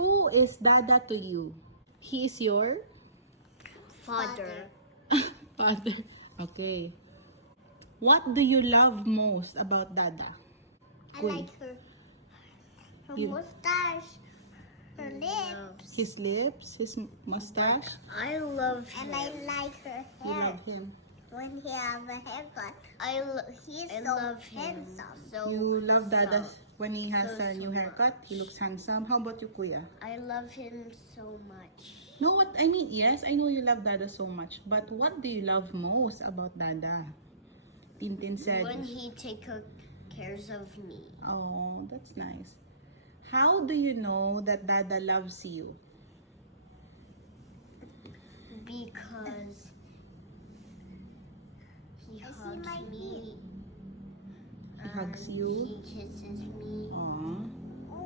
Who is Dada to you? He is your Father. father. Okay. What do you love most about Dada? I Kuy. like her. Her You- mustache. Her lips. His lips, his mustache. I love him. And I like her You hair. love him. When he has a haircut. He's so love him. handsome. You love Dada when he has so, a new so haircut. He looks handsome. How about you, Kuya? I love him so much. No, what I mean, yes, I know you love Dada so much, but what do you love most about Dada? Tintin said. When he cares of me. Oh, that's nice. How do you know that Dada loves you? Because he I see hugs my me. He hugs and you? He kisses me. Aw.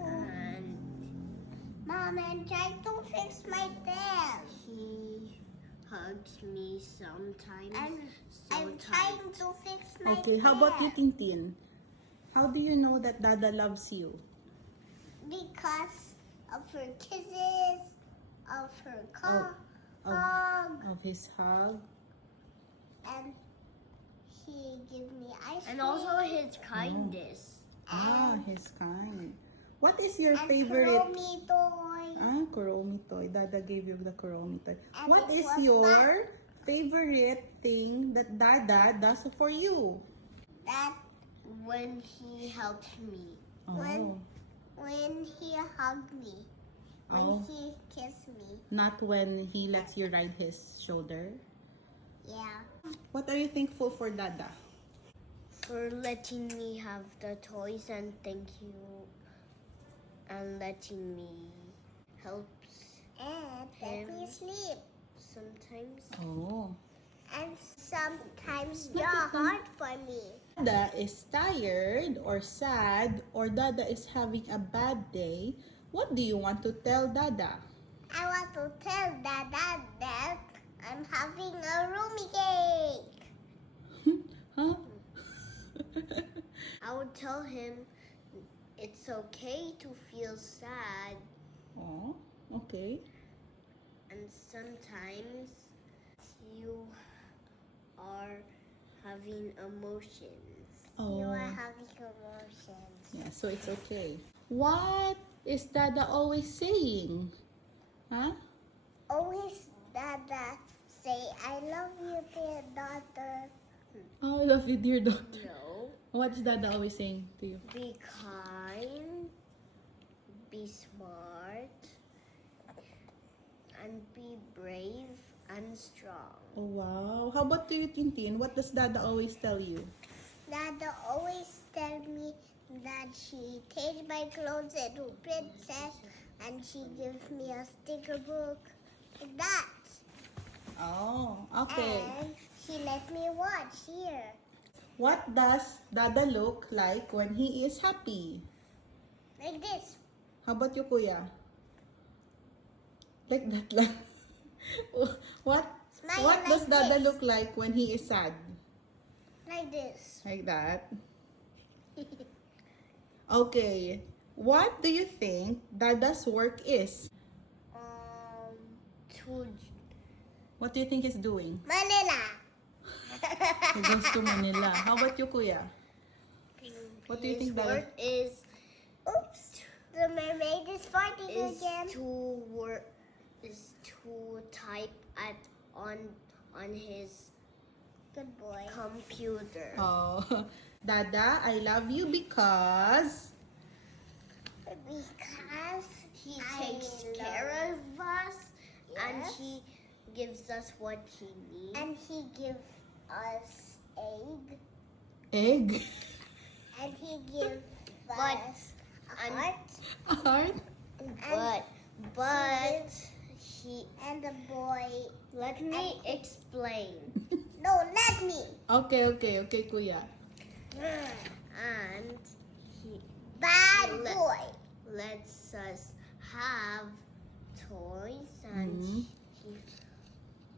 And Mom, I'm trying to fix my tail. he hugs me sometimes. I'm trying to fix my Okay, how about you, tail. Tintin? How do you know that Dada loves you? Because of her kisses, of her Of- hug, Of his hug? and he give me ice And cream. also his kindness. Ah, his kind. What is your and favorite? Kuromi toy. Ah, Kuromi toy. Dada gave you the Kuromi toy. And What it is was your favorite thing that Dada does for you? That When he helps me. Oh, when he hugged me, when Oh. he kissed me. not when he lets you ride his shoulder. Yeah. What are you thankful for, Dada? For letting me have the toys, and thank you. And letting me helps And let me sleep. sometimes. Oh. And sometimes you're hard for me. Dada is tired or sad or Dada is having a bad day. What do you want to tell Dada? I want to tell Dada that I'm having a roomy cake. Huh? I would tell him it's okay to feel sad, Oh, okay. and sometimes you are having emotions. You are Oh, having emotions. yeah, so it's okay. What is Dada always saying? Huh? Always Dada say, I love you, dear daughter. Oh, I love you, dear daughter. No. What's Dada always saying to you? Be kind, be smart, and be brave and strong. Oh, wow. How about to you, Tintin? What does Dada always tell you? Dada always tell me that she takes my clothes into princess and she gives me a sticker book like that. Oh, okay. And she let me watch here. What does Dada look like when he is happy? Like this. How about you, Kuya? Like that lang. What? Smile What like does Dada this. look like when he is sad? Like this. Like that. Okay. What do you think Dada's work is? To What do you think he's doing? Manila. He goes to Manila. How about you, Kuya? What do you his think Dada? work is Oops. The mermaid is farting again. to type on his Good boy. computer. Oh, Dada, I love you because... Because He I takes love- care of us, and Yes. he gives us what he needs. And he gives us egg. Egg? And he gives But- us a and- heart. A heart? But he And the boy. let me explain. No, let me. Okay, Kuya. And he Bad Let- boy. lets us have toys, and Mhm.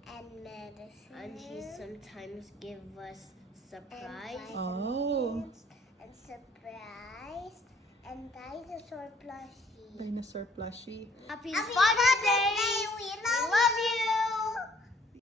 And medicine. he sometimes give us surprise. Oh. And surprise. and dinosaur plushie. Dinosaur plushie. Happy Happy Father's Father's Day!